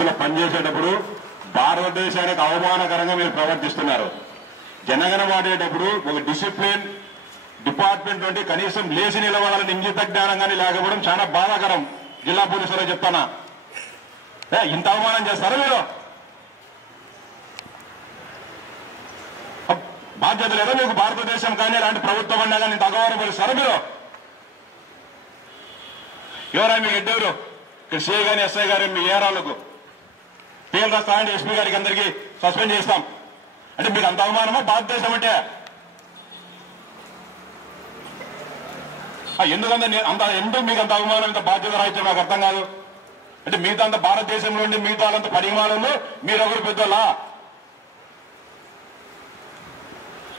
ఆర్టీసీలో పనిచేసేటప్పుడు భారతదేశానికి అవమానకరంగా మీరు ప్రవర్తిస్తున్నారు. జనగణ వాడేటప్పుడు ఒక డిసిప్లిన్ డిపార్ట్మెంట్ నుండి కనీసం లేచి నిలబడాలని ఇంగిత జ్ఞానం కానీ లేకపోవడం చాలా బాధాకరం. జిల్లా పోలీసులో చెప్తానా, ఇంత అవమానం చేస్తారా మీరు? బాధ్యత లేదా మీకు? భారతదేశం కానీ అలాంటి ప్రభుత్వం అన్నా కానీ ఇంత అగౌరవపరుస్తారా మీరు? ఎవరా మీకు ఎడ్డెవరు? ఇక్కడ సిఐ గాని ఎస్ఐ గారు మీ ఏరాలకు పేర్లు రాస్తానంటే ఎస్పీ గారికి అందరికీ సస్పెండ్ చేస్తాం అంటే మీకు అంత అవమానమా భారతదేశం అంటే? ఎందుకు మీకు అంత అవమానం, ఇంత బాధ్యత రాయితే నాకు అర్థం కాదు. అంటే మిగతా అంత భారతదేశంలో ఉండి మిగతా అంత పరిమాణంలో మీరెవరు పెద్దోళ్ళా?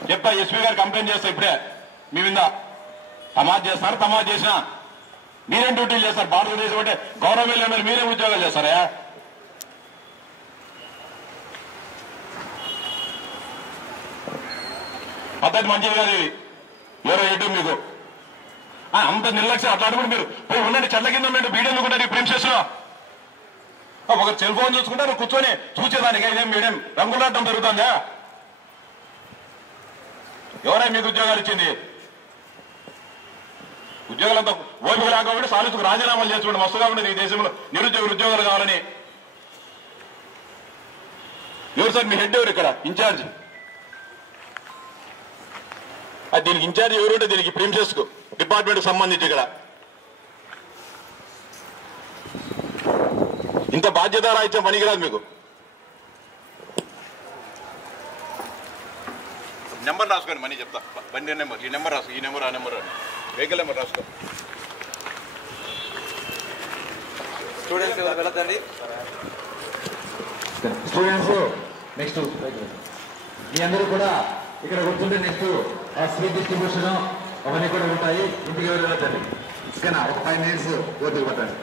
చెప్తా, ఎస్పీ గారు కంప్లైంట్ చేస్తా ఇప్పుడే. మీ మీద తమాజ్ చేస్తారు, తమాజ్ చేసినా మీరేం డ్యూటీలు చేస్తారు? భారతదేశం అంటే గౌరవం వెళ్ళిన మీరేం ఉద్యోగాలు చేస్తారా? పద్ధతి మంచిది కాదు ఇది. ఎవరో ఎటు మీకు అంత నిర్లక్ష్యం అట్లాంటి మీరు పోయి ఉండండి. చెట్ల కింద ఉండండి. వీడియో అనుకుంటారు ఈ ప్రిన్సెస్ లో ఒక సెల్ ఫోన్ చూసుకుంటారు కూర్చొని చూసేదానికి. ఇదేం మీడియం రంగులాటం జరుగుతుందా? ఎవరై మీకు ఉద్యోగాలు ఇచ్చింది? ఉద్యోగాలంతా ఓపిక లేకపోతే సాలిసుకు రాజీనామాలు చేసుకోండి. మస్తుగా ఉండేది ఈ దేశంలో నిరుద్యోగులు ఉద్యోగాలు కావాలని. ఎవరు సార్ మీ హెడ్? ఎవరు ఇక్కడ ఇన్ఛార్జ్? దీనికి ఇన్ఛార్జ్ ఎవరుంటే దీనికి ప్రిన్సెస్ కు డిపార్ట్మెంట్ సంబంధించి ఇక్కడ ఇంత బాధ్యత రాయించే పనికిరాదు మీకు. నెంబర్ రాసుకోండి, మనీ చెప్తా. బండి నెంబర్, ఈ నెంబర్ రాసుకో, ఈ నెంబర్ ఆ నెంబర్ వెహికల్ నెంబర్ రాసుకో. స్టూడెంట్స్ వెళ్ళదండి. స్టూడెంట్స్ నెక్స్ట్ మీ అందరూ కూడా ఇక్కడ కూర్చుంటే నెక్స్ట్ స్వీట్ డిస్ట్రిబ్యూషన్ అవన్నీ కూడా ఉంటాయి. ఇంటికి ఎవరు వెళ్ళదండి. ఓకేనా? ఒక 5 minutes ఓపిక పట్టండి.